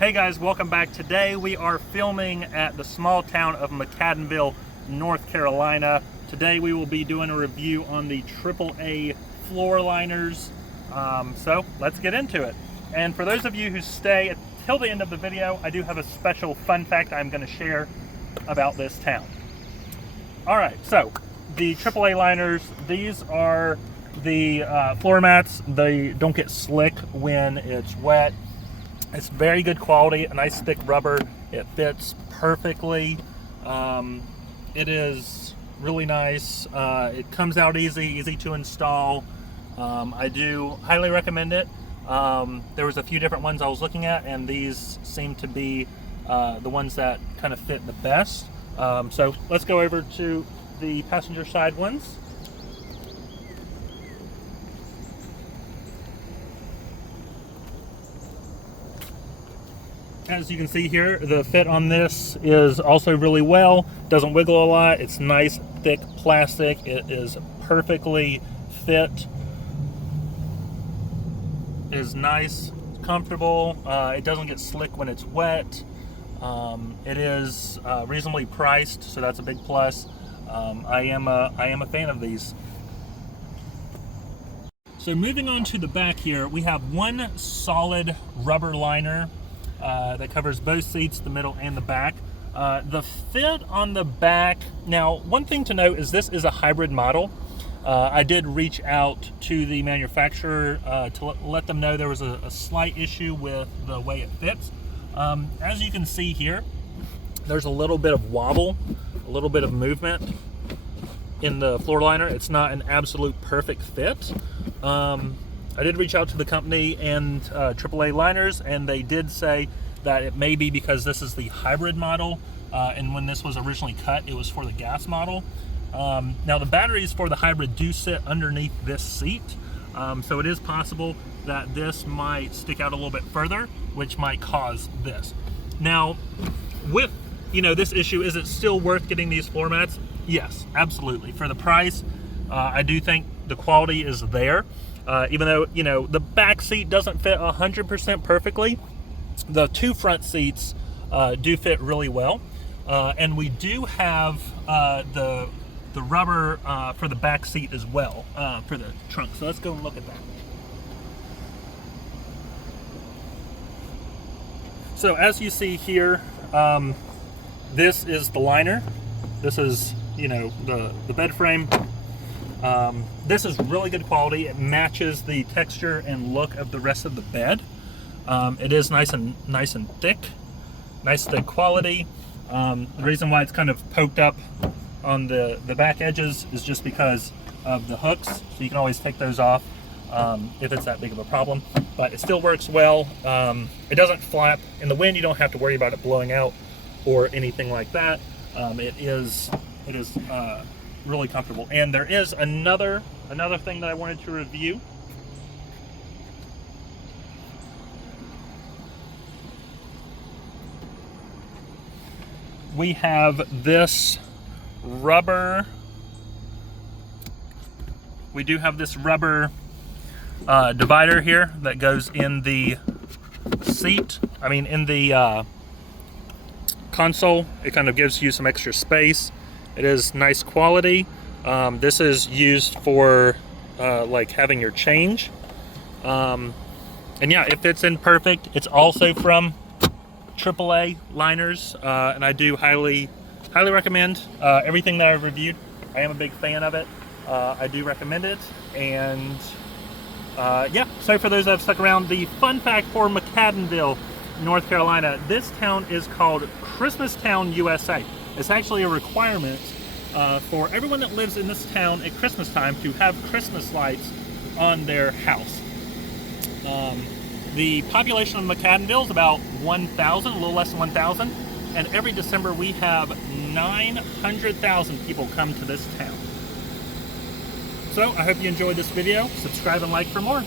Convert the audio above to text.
Hey guys, welcome back. Today we are filming at the small town of McAdenville, North Carolina. Today we will be doing a review on the AAA floor liners. So let's get into it. And for those of you who stay till the end of the video, I do have a special fun fact I'm going to share about this town. Alright, so the AAA liners, these are the floor mats. They don't get slick when it's wet. It's very good quality, a nice thick rubber. It fits perfectly. It is really nice. It comes out easy to install. I do highly recommend it. There was a few different ones I was looking at, and these seem to be the ones that kind of fit the best. So let's go over to the passenger side ones. As you can see here, the fit on this is also really well. Doesn't wiggle a lot. It's nice, thick plastic. It is perfectly fit. It is nice, comfortable. It doesn't get slick when it's wet. It is reasonably priced, so that's a big plus. I am a fan of these. So moving on to the back here, we have one solid rubber liner that covers both seats, the middle and the back. The fit on the back, now one thing to note is this is a hybrid model. I did reach out to the manufacturer to let them know there was a slight issue with the way it fits. As you can see here, there's a little bit of wobble, a little bit of movement in the floor liner. It's not an absolute perfect fit. I did reach out to the company and AAA liners, and they did say that it may be because this is the hybrid model, and when this was originally cut, it was for the gas model. Now the batteries for the hybrid do sit underneath this seat, so it is possible that this might stick out a little bit further, which might cause this. Now, with this issue, is it still worth getting these floor mats? Yes, absolutely. For the price, I do think the quality is there. Even though, the back seat doesn't fit 100% perfectly, the two front seats do fit really well. And we do have the rubber for the back seat as well, for the trunk. So let's go and look at that. So as you see here, this is the liner. This is, the bed frame. This is really good quality. It matches the texture and look of the rest of the bed. It is nice and thick, nice thick quality. The reason why it's kind of poked up on the back edges is just because of the hooks, so you can always take those off if it's that big of a problem. But it still works well. It doesn't flap in the wind. You don't have to worry about it blowing out or anything like that. It is really comfortable. And there is another thing that I wanted to review. We have this rubber. We do have this rubber divider here that goes in the seat. In the console. It kind of gives you some extra space. It is nice quality. This is used for like having your change. And yeah, it fits in perfect. It's also from AAA liners, and I do highly recommend everything that I've reviewed. I am a big fan of it. I do recommend it. And yeah, so for those that have stuck around, the fun fact for McAdenville, North Carolina, this town is called Christmastown, USA. It's actually a requirement for everyone that lives in this town at Christmas time to have Christmas lights on their house. The population of McAdenville is about 1,000, a little less than 1,000, and every December we have 900,000 people come to this town. So I hope you enjoyed this video. Subscribe and like for more.